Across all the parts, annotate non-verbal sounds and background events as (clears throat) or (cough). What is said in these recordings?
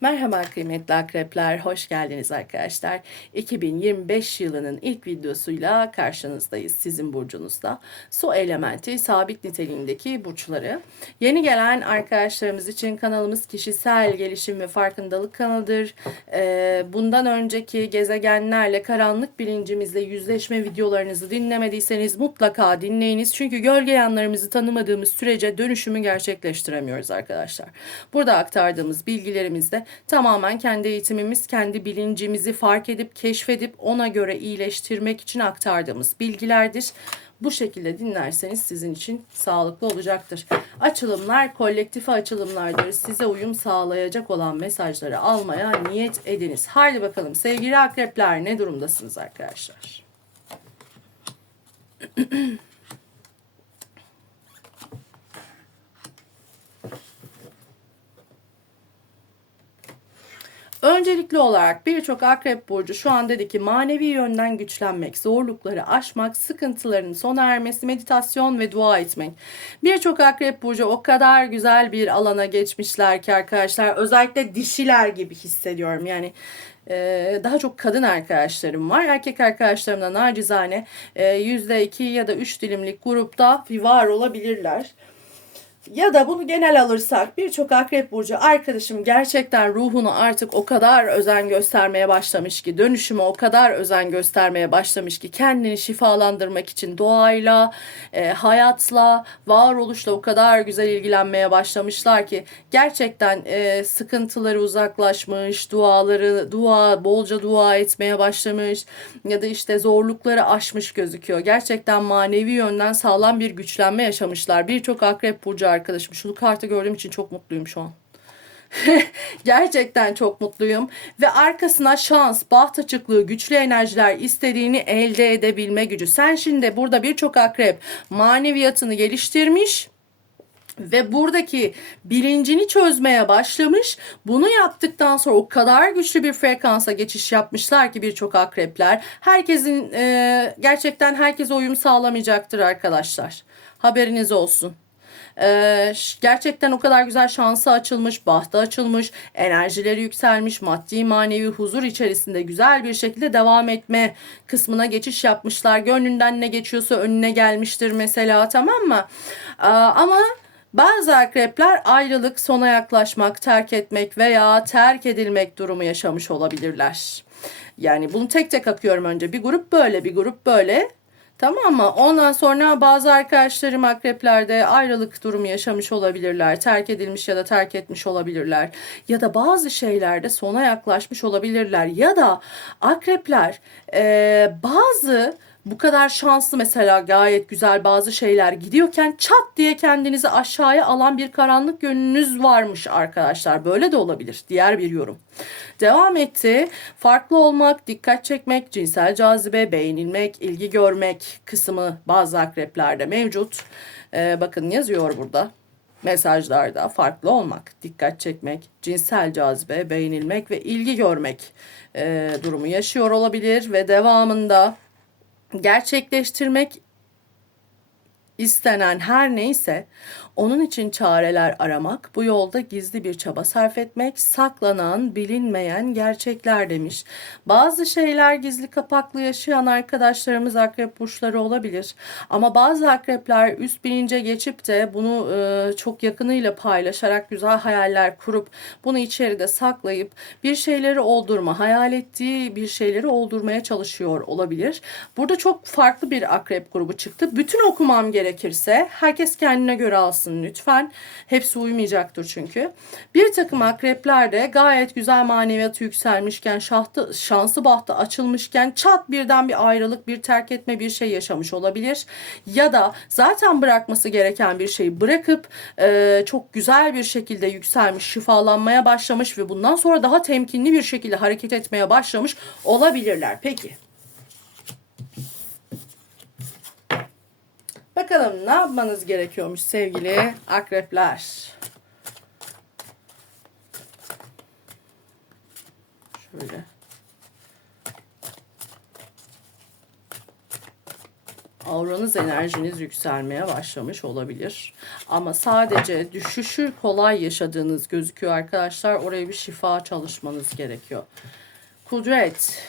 Merhaba kıymetli akrepler, hoş geldiniz arkadaşlar. 2025 yılının ilk videosuyla karşınızdayız sizin burcunuzda. Su elementi sabit niteliğindeki burçları. Yeni gelen arkadaşlarımız için kanalımız kişisel gelişim ve farkındalık kanalıdır. Ee, bundan önceki gezegenlerle, karanlık bilincimizle yüzleşme videolarınızı dinlemediyseniz mutlaka dinleyiniz. Çünkü gölge yanlarımızı tanımadığımız sürece dönüşümü gerçekleştiremiyoruz arkadaşlar. Burada aktardığımız bilgilerimizde tamamen kendi eğitimimiz, kendi bilincimizi fark edip keşfedip ona göre iyileştirmek için aktardığımız bilgilerdir. Bu şekilde dinlerseniz sizin için sağlıklı olacaktır. Açılımlar kolektif açılımlardır. Size uyum sağlayacak olan mesajları almaya niyet ediniz. Haydi bakalım sevgili akrepler ne durumdasınız arkadaşlar? (clears throat) Öncelikli olarak birçok akrep burcu şu an dedi ki manevi yönden güçlenmek, zorlukları aşmak, sıkıntıların sona ermesi, meditasyon ve dua etmek. Birçok akrep burcu o kadar güzel bir alana geçmişler ki arkadaşlar özellikle dişiler gibi hissediyorum. Yani e, daha çok kadın arkadaşlarım var. Erkek arkadaşlarımda nacizane %2 ya da 3 dilimlik grupta var olabilirler. Ya da bunu genel alırsak birçok akrep burcu arkadaşım gerçekten ruhunu artık o kadar özen göstermeye başlamış ki dönüşüme o kadar özen göstermeye başlamış ki kendini şifalandırmak için doğayla, e, hayatla, varoluşla o kadar güzel ilgilenmeye başlamışlar ki gerçekten e, sıkıntıları uzaklaşmış, duaları, dua, bolca dua etmeye başlamış ya da işte zorlukları aşmış gözüküyor. Gerçekten manevi yönden sağlam bir güçlenme yaşamışlar. Birçok akrep burcu arkadaşım. Şunu kartı gördüğüm için çok mutluyum şu an. (laughs) Gerçekten çok mutluyum. Ve arkasına şans, baht açıklığı, güçlü enerjiler istediğini elde edebilme gücü. Sen şimdi burada birçok akrep maneviyatını geliştirmiş ve buradaki bilincini çözmeye başlamış. Bunu yaptıktan sonra o kadar güçlü bir frekansa geçiş yapmışlar ki birçok akrepler. Herkesin e, gerçekten herkese uyum sağlamayacaktır arkadaşlar. Haberiniz olsun. Ee, gerçekten o kadar güzel şansı açılmış, bahtı açılmış, enerjileri yükselmiş, maddi manevi huzur içerisinde güzel bir şekilde devam etme kısmına geçiş yapmışlar. Gönlünden ne geçiyorsa önüne gelmiştir mesela tamam mı? Ee, ama bazı akrepler ayrılık, sona yaklaşmak, terk etmek veya terk edilmek durumu yaşamış olabilirler. Yani bunu tek tek akıyorum önce. Bir grup böyle, bir grup böyle. Tamam mı? Ondan sonra bazı arkadaşlarım akreplerde ayrılık durumu yaşamış olabilirler. Terk edilmiş ya da terk etmiş olabilirler. Ya da bazı şeylerde sona yaklaşmış olabilirler. Ya da akrepler e, bazı bu kadar şanslı mesela gayet güzel bazı şeyler gidiyorken çat diye kendinizi aşağıya alan bir karanlık yönünüz varmış arkadaşlar. Böyle de olabilir. Diğer bir yorum. Devam etti. Farklı olmak, dikkat çekmek, cinsel cazibe, beğenilmek, ilgi görmek kısmı bazı akreplerde mevcut. Ee, bakın yazıyor burada mesajlarda farklı olmak, dikkat çekmek, cinsel cazibe, beğenilmek ve ilgi görmek e, durumu yaşıyor olabilir ve devamında gerçekleştirmek istenen her neyse onun için çareler aramak, bu yolda gizli bir çaba sarf etmek, saklanan, bilinmeyen gerçekler demiş. Bazı şeyler gizli kapaklı yaşayan arkadaşlarımız akrep burçları olabilir. Ama bazı akrepler üst bilince geçip de bunu e, çok yakınıyla paylaşarak güzel hayaller kurup bunu içeride saklayıp bir şeyleri oldurma, hayal ettiği bir şeyleri oldurmaya çalışıyor olabilir. Burada çok farklı bir akrep grubu çıktı. Bütün okumam gerekirse herkes kendine göre alsın olmasın lütfen. Hepsi uymayacaktır çünkü. Bir takım akrepler de gayet güzel maneviyatı yükselmişken, şahtı, şansı bahtı açılmışken çat birden bir ayrılık, bir terk etme bir şey yaşamış olabilir. Ya da zaten bırakması gereken bir şeyi bırakıp e, çok güzel bir şekilde yükselmiş, şifalanmaya başlamış ve bundan sonra daha temkinli bir şekilde hareket etmeye başlamış olabilirler. Peki. Bakalım ne yapmanız gerekiyormuş sevgili akrepler. Şöyle. Auranız enerjiniz yükselmeye başlamış olabilir. Ama sadece düşüşü kolay yaşadığınız gözüküyor arkadaşlar. Oraya bir şifa çalışmanız gerekiyor. Kudret.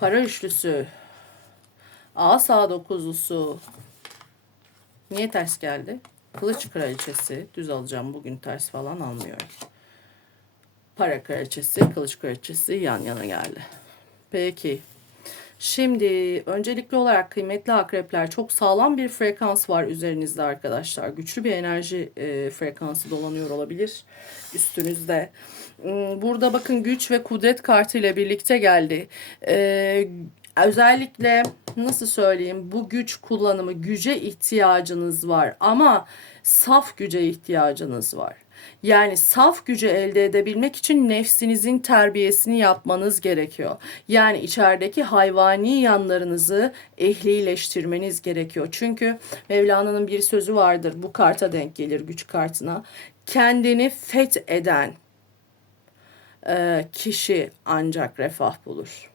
Para üçlüsü. Asa dokuzlusu. Niye ters geldi? Kılıç kraliçesi. Düz alacağım bugün ters falan almıyorum. Para kraliçesi, kılıç kraliçesi yan yana geldi. Peki. Şimdi öncelikli olarak kıymetli akrepler çok sağlam bir frekans var üzerinizde arkadaşlar. Güçlü bir enerji e, frekansı dolanıyor olabilir üstünüzde. Hmm, Burada bakın güç ve kudret kartı ile birlikte geldi. E, özellikle nasıl söyleyeyim bu güç kullanımı güce ihtiyacınız var ama saf güce ihtiyacınız var. Yani saf gücü elde edebilmek için nefsinizin terbiyesini yapmanız gerekiyor. Yani içerideki hayvani yanlarınızı ehlileştirmeniz gerekiyor. Çünkü Mevlana'nın bir sözü vardır. Bu karta denk gelir güç kartına. Kendini fetheden kişi ancak refah bulur.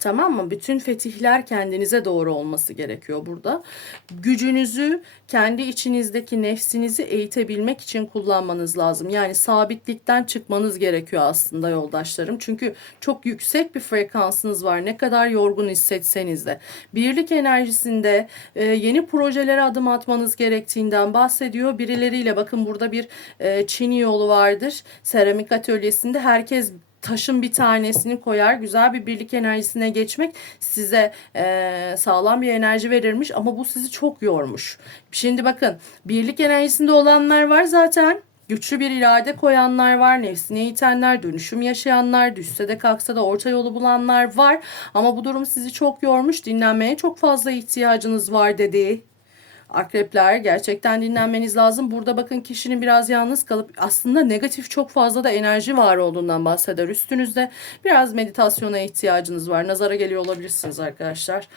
Tamam mı? Bütün fetihler kendinize doğru olması gerekiyor burada. Gücünüzü kendi içinizdeki nefsinizi eğitebilmek için kullanmanız lazım. Yani sabitlikten çıkmanız gerekiyor aslında yoldaşlarım. Çünkü çok yüksek bir frekansınız var. Ne kadar yorgun hissetseniz de. Birlik enerjisinde e, yeni projelere adım atmanız gerektiğinden bahsediyor. Birileriyle bakın burada bir e, Çin yolu vardır. Seramik atölyesinde herkes taşın bir tanesini koyar güzel bir birlik enerjisine geçmek size e, sağlam bir enerji verirmiş ama bu sizi çok yormuş. Şimdi bakın birlik enerjisinde olanlar var zaten güçlü bir irade koyanlar var, nefsine itenler, dönüşüm yaşayanlar, düşse de kalksa da orta yolu bulanlar var. Ama bu durum sizi çok yormuş, dinlenmeye çok fazla ihtiyacınız var dedi. Akrepler gerçekten dinlenmeniz lazım. Burada bakın kişinin biraz yalnız kalıp aslında negatif çok fazla da enerji var olduğundan bahseder. Üstünüzde biraz meditasyona ihtiyacınız var. Nazara geliyor olabilirsiniz arkadaşlar.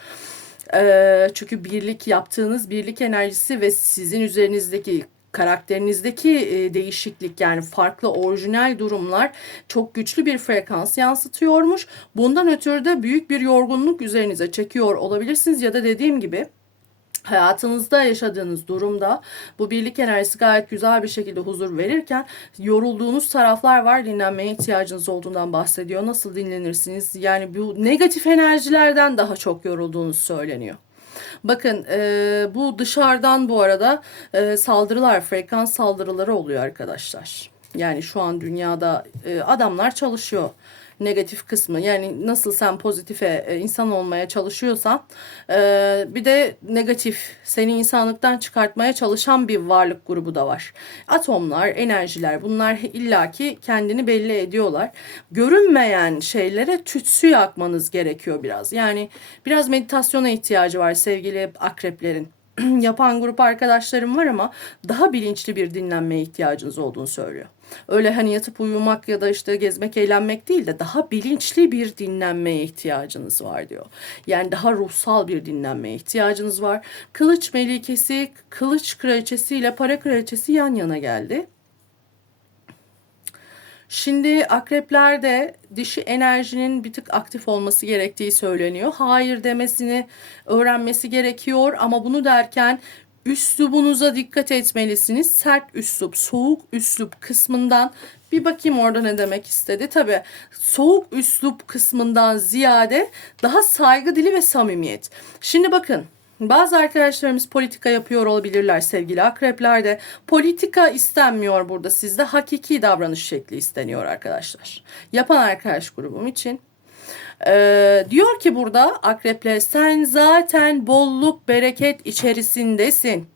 Ee, çünkü birlik yaptığınız birlik enerjisi ve sizin üzerinizdeki karakterinizdeki e, değişiklik yani farklı orijinal durumlar çok güçlü bir frekans yansıtıyormuş. Bundan ötürü de büyük bir yorgunluk üzerinize çekiyor olabilirsiniz ya da dediğim gibi hayatınızda yaşadığınız durumda bu birlik enerjisi gayet güzel bir şekilde huzur verirken yorulduğunuz taraflar var dinlenmeye ihtiyacınız olduğundan bahsediyor. Nasıl dinlenirsiniz? Yani bu negatif enerjilerden daha çok yorulduğunuz söyleniyor. Bakın e, bu dışarıdan bu arada e, saldırılar, frekans saldırıları oluyor arkadaşlar. Yani şu an dünyada e, adamlar çalışıyor negatif kısmı yani nasıl sen pozitife e, insan olmaya çalışıyorsan e, bir de negatif seni insanlıktan çıkartmaya çalışan bir varlık grubu da var. Atomlar, enerjiler bunlar illaki kendini belli ediyorlar. Görünmeyen şeylere tütsü yakmanız gerekiyor biraz. Yani biraz meditasyona ihtiyacı var sevgili akreplerin (clears throat) yapan grup arkadaşlarım var ama daha bilinçli bir dinlenmeye ihtiyacınız olduğunu söylüyor. Öyle hani yatıp uyumak ya da işte gezmek, eğlenmek değil de daha bilinçli bir dinlenmeye ihtiyacınız var diyor. Yani daha ruhsal bir dinlenmeye ihtiyacınız var. Kılıç melikesi, kılıç kraliçesi ile para kraliçesi yan yana geldi. Şimdi akreplerde dişi enerjinin bir tık aktif olması gerektiği söyleniyor. Hayır demesini öğrenmesi gerekiyor ama bunu derken üslubunuza dikkat etmelisiniz. Sert üslup, soğuk üslup kısmından bir bakayım orada ne demek istedi. Tabi soğuk üslup kısmından ziyade daha saygı dili ve samimiyet. Şimdi bakın bazı arkadaşlarımız politika yapıyor olabilirler sevgili akrepler de. Politika istenmiyor burada sizde. Hakiki davranış şekli isteniyor arkadaşlar. Yapan arkadaş grubum için. Ee, diyor ki burada akrepler sen zaten bolluk bereket içerisindesin.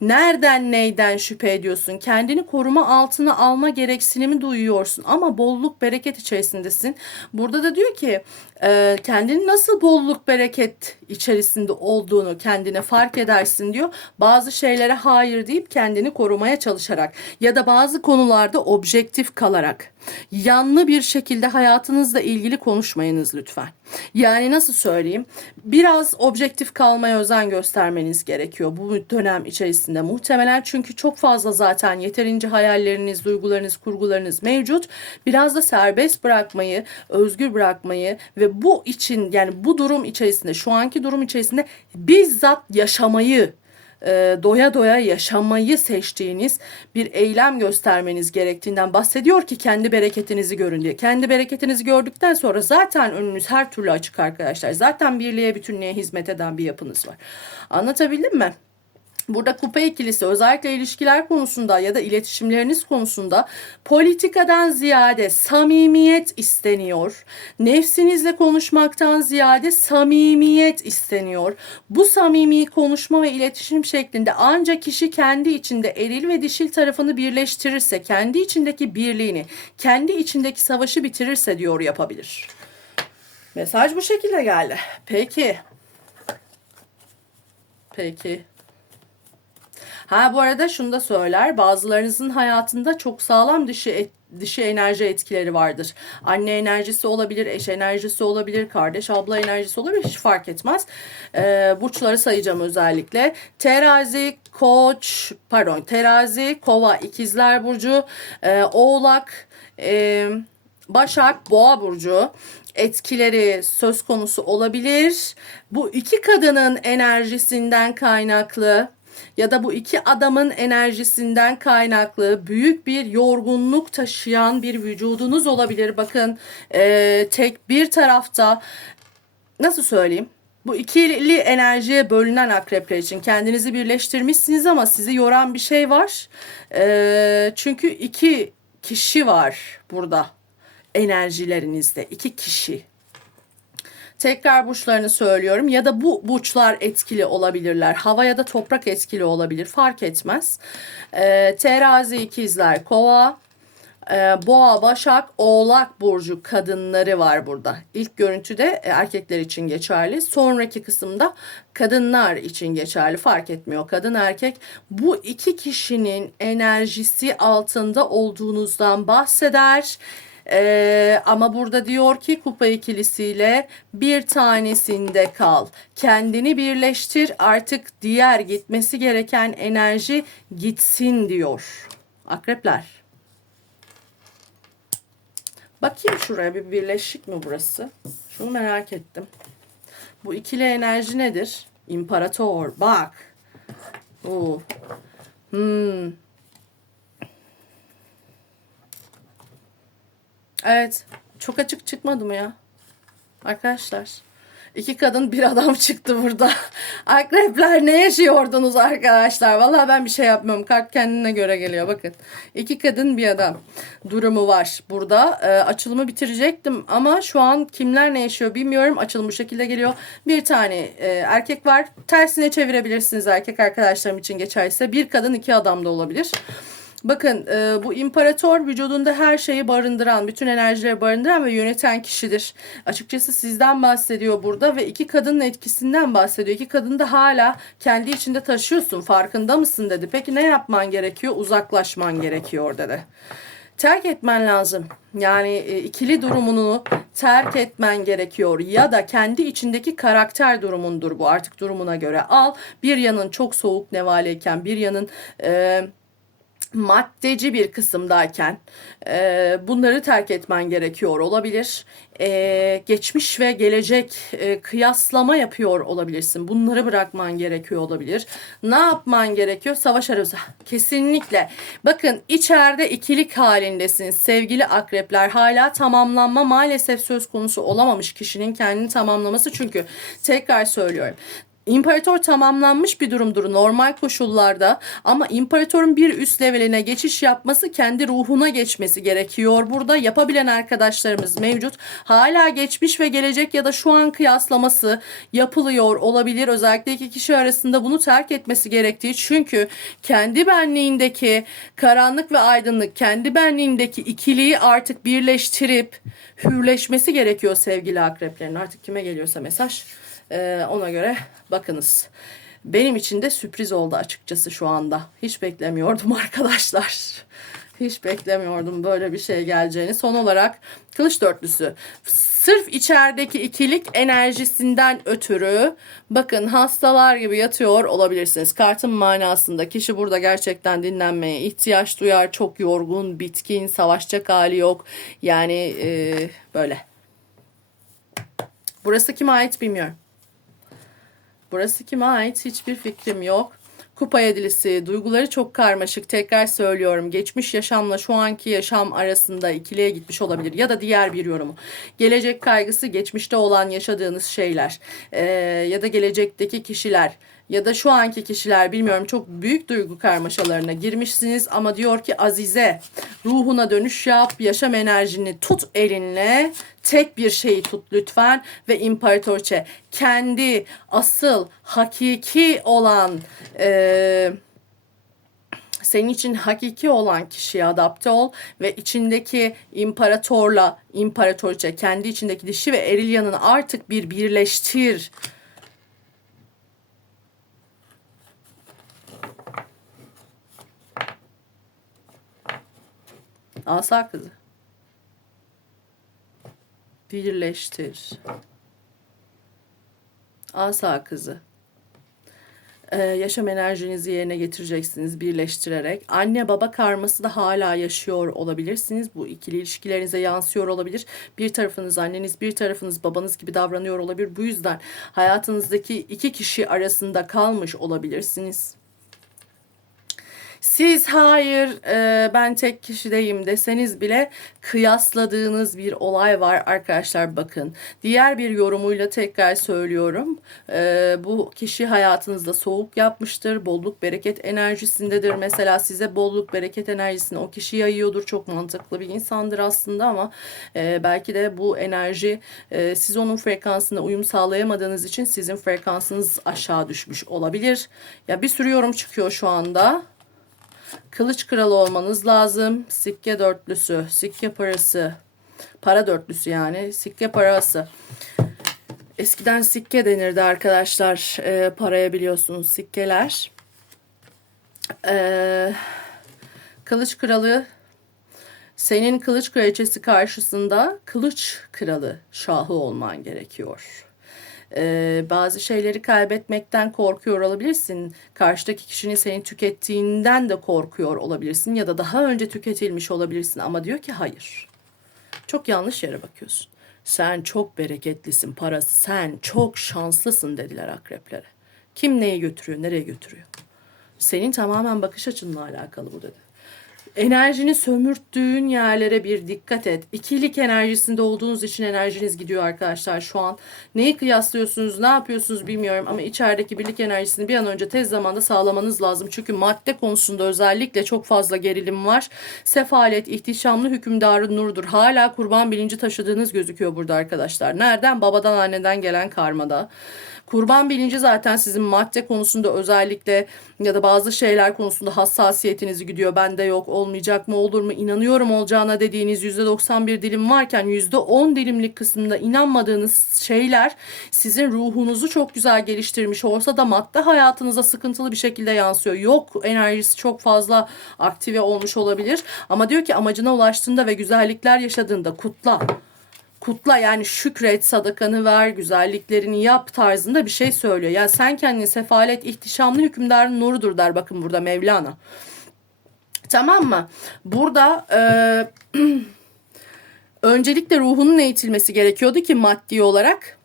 Nereden neyden şüphe ediyorsun? Kendini koruma altına alma gereksinimi duyuyorsun ama bolluk bereket içerisindesin. Burada da diyor ki e, kendini nasıl bolluk bereket içerisinde olduğunu kendine fark edersin diyor. Bazı şeylere hayır deyip kendini korumaya çalışarak ya da bazı konularda objektif kalarak yanlı bir şekilde hayatınızla ilgili konuşmayınız lütfen. Yani nasıl söyleyeyim? Biraz objektif kalmaya özen göstermeniz gerekiyor bu dönem içerisinde. Muhtemelen çünkü çok fazla zaten yeterince hayalleriniz, duygularınız, kurgularınız mevcut. Biraz da serbest bırakmayı, özgür bırakmayı ve bu için yani bu durum içerisinde, şu anki durum içerisinde bizzat yaşamayı e, doya doya yaşamayı seçtiğiniz bir eylem göstermeniz gerektiğinden bahsediyor ki kendi bereketinizi görün diye. Kendi bereketinizi gördükten sonra zaten önünüz her türlü açık arkadaşlar. Zaten birliğe bütünlüğe hizmet eden bir yapınız var. Anlatabildim mi? Burada kupa ikilisi özellikle ilişkiler konusunda ya da iletişimleriniz konusunda politikadan ziyade samimiyet isteniyor. Nefsinizle konuşmaktan ziyade samimiyet isteniyor. Bu samimi konuşma ve iletişim şeklinde ancak kişi kendi içinde eril ve dişil tarafını birleştirirse, kendi içindeki birliğini, kendi içindeki savaşı bitirirse diyor yapabilir. Mesaj bu şekilde geldi. Peki. Peki. Ha bu arada şunu da söyler. Bazılarınızın hayatında çok sağlam dişi et, dişi enerji etkileri vardır. Anne enerjisi olabilir, eş enerjisi olabilir, kardeş abla enerjisi olabilir. Hiç fark etmez. Ee, burçları sayacağım özellikle. Terazi, Koç, pardon, Terazi, Kova, İkizler burcu, e, Oğlak, e, Başak, Boğa burcu etkileri söz konusu olabilir. Bu iki kadının enerjisinden kaynaklı ya da bu iki adamın enerjisinden kaynaklı büyük bir yorgunluk taşıyan bir vücudunuz olabilir. Bakın e, tek bir tarafta nasıl söyleyeyim? Bu ikili enerjiye bölünen akrepler için kendinizi birleştirmişsiniz ama sizi yoran bir şey var. E, çünkü iki kişi var burada enerjilerinizde. iki kişi Tekrar burçlarını söylüyorum ya da bu burçlar etkili olabilirler. Hava ya da toprak etkili olabilir fark etmez. Ee, terazi ikizler kova, ee, Boğa, Başak, Oğlak burcu kadınları var burada. İlk görüntüde erkekler için geçerli. Sonraki kısımda kadınlar için geçerli. Fark etmiyor kadın erkek. Bu iki kişinin enerjisi altında olduğunuzdan bahseder. Ee, ama burada diyor ki kupa ikilisiyle bir tanesinde kal. Kendini birleştir artık diğer gitmesi gereken enerji gitsin diyor. Akrepler. Bakayım şuraya bir birleşik mi burası? Şunu merak ettim. Bu ikili enerji nedir? İmparator. Bak. Oo. Hmm. Evet. Çok açık çıkmadı mı ya? Arkadaşlar. İki kadın bir adam (laughs) çıktı burada. Akrepler ne yaşıyordunuz arkadaşlar? Vallahi ben bir şey yapmıyorum. Kart kendine göre geliyor bakın. İki kadın bir adam durumu var burada. E, açılımı bitirecektim ama şu an kimler ne yaşıyor bilmiyorum. Açılım bu şekilde geliyor. Bir tane e, erkek var. Tersine çevirebilirsiniz erkek arkadaşlarım için geçerse. Bir kadın iki adam da olabilir. Bakın e, bu imparator vücudunda her şeyi barındıran, bütün enerjileri barındıran ve yöneten kişidir. Açıkçası sizden bahsediyor burada ve iki kadının etkisinden bahsediyor. İki kadın da hala kendi içinde taşıyorsun farkında mısın dedi. Peki ne yapman gerekiyor? Uzaklaşman gerekiyor dedi. Terk etmen lazım. Yani e, ikili durumunu terk etmen gerekiyor ya da kendi içindeki karakter durumundur bu artık durumuna göre al. Bir yanın çok soğuk nevaleyken bir yanın e, maddeci bir kısımdayken e, bunları terk etmen gerekiyor olabilir. E, geçmiş ve gelecek e, kıyaslama yapıyor olabilirsin. Bunları bırakman gerekiyor olabilir. Ne yapman gerekiyor? Savaş arası. Kesinlikle. Bakın içeride ikilik halindesiniz. Sevgili akrepler hala tamamlanma maalesef söz konusu olamamış kişinin kendini tamamlaması. Çünkü tekrar söylüyorum İmparator tamamlanmış bir durumdur normal koşullarda ama imparatorun bir üst leveline geçiş yapması kendi ruhuna geçmesi gerekiyor. Burada yapabilen arkadaşlarımız mevcut. Hala geçmiş ve gelecek ya da şu an kıyaslaması yapılıyor olabilir. Özellikle iki kişi arasında bunu terk etmesi gerektiği çünkü kendi benliğindeki karanlık ve aydınlık, kendi benliğindeki ikiliği artık birleştirip hürleşmesi gerekiyor sevgili akreplerin. Artık kime geliyorsa mesaj. Ee, ona göre bakınız. Benim için de sürpriz oldu açıkçası şu anda. Hiç beklemiyordum (laughs) arkadaşlar. Hiç beklemiyordum böyle bir şey geleceğini. Son olarak kılıç dörtlüsü. Sırf içerideki ikilik enerjisinden ötürü bakın hastalar gibi yatıyor olabilirsiniz. Kartın manasında kişi burada gerçekten dinlenmeye ihtiyaç duyar. Çok yorgun, bitkin, savaşacak hali yok. Yani e, böyle. Burası kime ait bilmiyorum. Burası kime ait hiçbir fikrim yok. Kupa yedilisi, duyguları çok karmaşık. Tekrar söylüyorum. Geçmiş yaşamla şu anki yaşam arasında ikiliye gitmiş olabilir. Ya da diğer bir yorumu. Gelecek kaygısı, geçmişte olan yaşadığınız şeyler. Ee, ya da gelecekteki kişiler. Ya da şu anki kişiler bilmiyorum çok büyük duygu karmaşalarına girmişsiniz ama diyor ki Azize ruhuna dönüş yap yaşam enerjini tut elinle tek bir şeyi tut lütfen ve imparatorçe kendi asıl hakiki olan eee senin için hakiki olan kişiye adapte ol ve içindeki imparatorla imparatorça kendi içindeki dişi ve eril yanını artık bir birleştir. Asa kızı. Birleştir. Asa kızı. Ee, yaşam enerjinizi yerine getireceksiniz birleştirerek. Anne baba karması da hala yaşıyor olabilirsiniz. Bu ikili ilişkilerinize yansıyor olabilir. Bir tarafınız anneniz, bir tarafınız babanız gibi davranıyor olabilir. Bu yüzden hayatınızdaki iki kişi arasında kalmış olabilirsiniz. Siz hayır e, ben tek kişideyim deseniz bile kıyasladığınız bir olay var arkadaşlar bakın. Diğer bir yorumuyla tekrar söylüyorum. E, bu kişi hayatınızda soğuk yapmıştır. Bolluk bereket enerjisindedir. Mesela size bolluk bereket enerjisini o kişi yayıyordur. Çok mantıklı bir insandır aslında ama e, belki de bu enerji e, siz onun frekansına uyum sağlayamadığınız için sizin frekansınız aşağı düşmüş olabilir. Ya bir sürü yorum çıkıyor şu anda. Kılıç kralı olmanız lazım. Sikke dörtlüsü, sikke parası, para dörtlüsü yani, sikke parası. Eskiden sikke denirdi arkadaşlar e, paraya biliyorsunuz sikkeler. E, kılıç kralı senin kılıç kraliçesi karşısında kılıç kralı şahı olman gerekiyor. Ee, bazı şeyleri kaybetmekten korkuyor olabilirsin. Karşıdaki kişinin seni tükettiğinden de korkuyor olabilirsin ya da daha önce tüketilmiş olabilirsin ama diyor ki hayır. Çok yanlış yere bakıyorsun. Sen çok bereketlisin, parası sen çok şanslısın dediler akreplere. Kim neyi götürüyor, nereye götürüyor? Senin tamamen bakış açınla alakalı bu dedi enerjini sömürttüğün yerlere bir dikkat et. İkilik enerjisinde olduğunuz için enerjiniz gidiyor arkadaşlar şu an. Neyi kıyaslıyorsunuz, ne yapıyorsunuz bilmiyorum ama içerideki birlik enerjisini bir an önce tez zamanda sağlamanız lazım. Çünkü madde konusunda özellikle çok fazla gerilim var. Sefalet, ihtişamlı hükümdarı nurdur. Hala kurban bilinci taşıdığınız gözüküyor burada arkadaşlar. Nereden? Babadan anneden gelen karmada. Kurban bilinci zaten sizin madde konusunda özellikle ya da bazı şeyler konusunda hassasiyetinizi gidiyor. Bende yok olmayacak mı olur mu inanıyorum olacağına dediğiniz %91 dilim varken %10 dilimlik kısmında inanmadığınız şeyler sizin ruhunuzu çok güzel geliştirmiş olsa da madde hayatınıza sıkıntılı bir şekilde yansıyor. Yok enerjisi çok fazla aktive olmuş olabilir ama diyor ki amacına ulaştığında ve güzellikler yaşadığında kutla kutla yani şükret, sadakanı ver, güzelliklerini yap tarzında bir şey söylüyor. Yani sen kendini sefalet, ihtişamlı hükümdarın nurudur der bakın burada Mevlana. Tamam mı? Burada e, (clears throat) öncelikle ruhunun eğitilmesi gerekiyordu ki maddi olarak.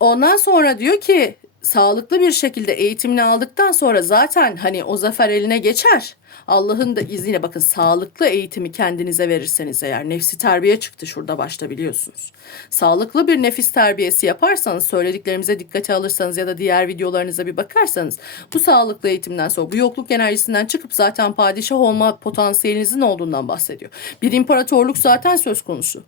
Ondan sonra diyor ki sağlıklı bir şekilde eğitimini aldıktan sonra zaten hani o zafer eline geçer. Allah'ın da izniyle bakın sağlıklı eğitimi kendinize verirseniz eğer nefsi terbiye çıktı şurada başta biliyorsunuz. Sağlıklı bir nefis terbiyesi yaparsanız söylediklerimize dikkate alırsanız ya da diğer videolarınıza bir bakarsanız bu sağlıklı eğitimden sonra bu yokluk enerjisinden çıkıp zaten padişah olma potansiyelinizin olduğundan bahsediyor. Bir imparatorluk zaten söz konusu.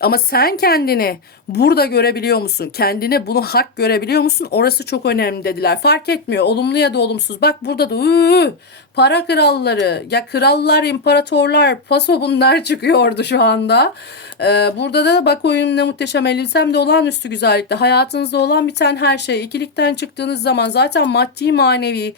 Ama sen kendini burada görebiliyor musun? Kendine bunu hak görebiliyor musun? Orası çok önemli dediler. Fark etmiyor. Olumlu ya da olumsuz. Bak burada da ıı, para kralları, ya krallar, imparatorlar, paso bunlar (laughs) çıkıyordu şu anda. Ee, burada da bak oyun ne muhteşem elbisem de olağanüstü güzellikte. Hayatınızda olan biten her şey. ikilikten çıktığınız zaman zaten maddi manevi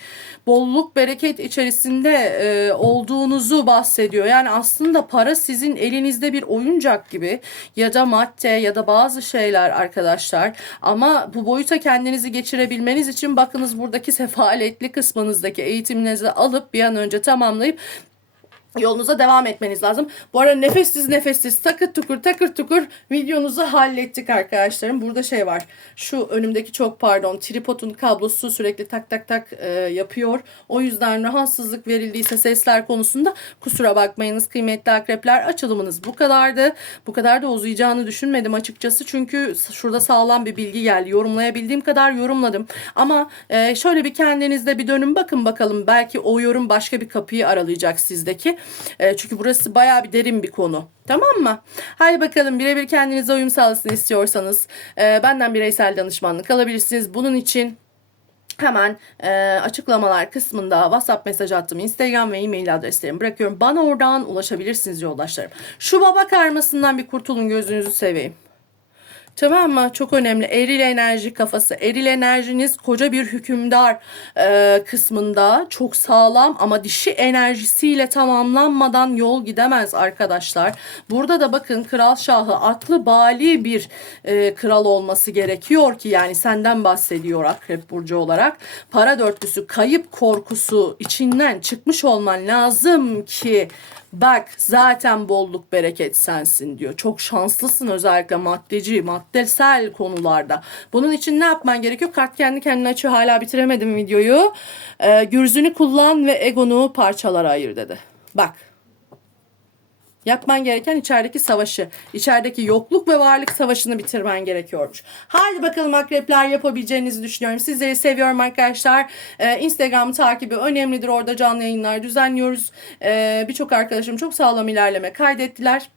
bolluk bereket içerisinde e, olduğunuzu bahsediyor. Yani aslında para sizin elinizde bir oyuncak gibi ya da madde ya da bazı şeyler arkadaşlar. Ama bu boyuta kendinizi geçirebilmeniz için bakınız buradaki (laughs) sefaletli kısmınızdaki eğitiminizi alıp bir an önce tamamlayıp yolunuza devam etmeniz lazım. Bu arada nefessiz nefessiz takır tukur takır tukur videonuzu hallettik arkadaşlarım. Burada şey var. Şu önümdeki çok pardon tripodun kablosu sürekli tak tak tak e, yapıyor. O yüzden rahatsızlık verildiyse sesler konusunda kusura bakmayınız kıymetli akrepler. Açılımınız bu kadardı. Bu kadar da uzayacağını düşünmedim açıkçası. Çünkü şurada sağlam bir bilgi geldi. Yorumlayabildiğim kadar yorumladım. Ama e, şöyle bir kendinizde bir dönün bakın bakalım. Belki o yorum başka bir kapıyı aralayacak sizdeki. E, çünkü burası baya bir derin bir konu. Tamam mı? Hadi bakalım birebir kendinize uyum sağlasın istiyorsanız e, benden bireysel danışmanlık alabilirsiniz. Bunun için Hemen e, açıklamalar kısmında WhatsApp mesaj attım. Instagram ve e-mail adreslerimi bırakıyorum. Bana oradan ulaşabilirsiniz yoldaşlarım. Şu baba karmasından bir kurtulun gözünüzü seveyim. Tamam mı? Çok önemli. Eril enerji kafası. Eril enerjiniz koca bir hükümdar e, kısmında çok sağlam ama dişi enerjisiyle tamamlanmadan yol gidemez arkadaşlar. Burada da bakın kral şahı aklı bali bir e, kral olması gerekiyor ki yani senden bahsediyor akrep burcu olarak. Para dörtlüsü kayıp korkusu içinden çıkmış olman lazım ki Bak zaten bolluk bereket sensin diyor. Çok şanslısın özellikle maddeci, maddesel konularda. Bunun için ne yapman gerekiyor? Kart kendi kendine açıyor. Hala bitiremedim videoyu. Ee, gürzünü kullan ve egonu parçalara ayır dedi. Bak. Yapman gereken içerideki savaşı, içerideki yokluk ve varlık savaşını bitirmen gerekiyormuş. Haydi bakalım akrepler yapabileceğinizi düşünüyorum. Sizleri seviyorum arkadaşlar. Ee, Instagram takibi önemlidir. Orada canlı yayınlar düzenliyoruz. Ee, Birçok arkadaşım çok sağlam ilerleme kaydettiler.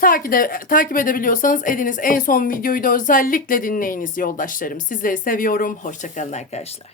Takip, takip edebiliyorsanız ediniz. En son videoyu da özellikle dinleyiniz yoldaşlarım. Sizleri seviyorum. Hoşçakalın arkadaşlar.